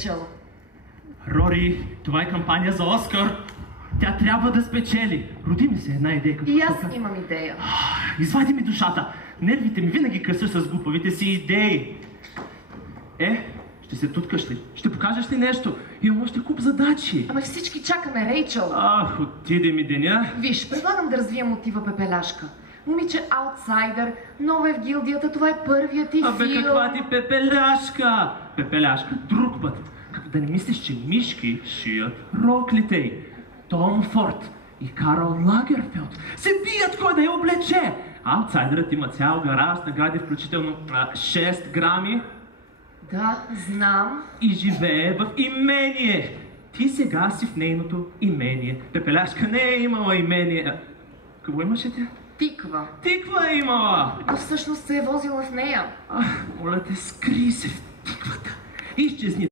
Рейчъл. Рори, това е кампания за Оскар. Тя трябва да спечели. Роди ми се една идея. И аз имам идея. Извади ми душата. Нервите ми винаги късаш с глупавите си идеи. Ще се туткаш ли? Ще покажеш ли нещо? Имам още куп задачи. Ама всички чакаме Рейчъл. Отиде ми деня. Виж, предлагам да развием мотива Пепеляшка. Момиче аутсайдер, нова е в гилдията, това е първият ти филм. Каква ти Пепеляшка? Пепеляшка, друг път. Да не мислиш, че мишки шият роклите й. Том Форд и Карл Лагерфелд се бият кой да я облече. Аутсайдерът има цял гараж, награди включително 6 грами. Да, знам. И живее в имение. Ти сега си в нейното имение. Пепеляшка не е имала имение. Какво имаше тя? Тиква. Тиква е имала! Но всъщност се е возила в нея. Моля те, скри се в тиквата. Изчезни.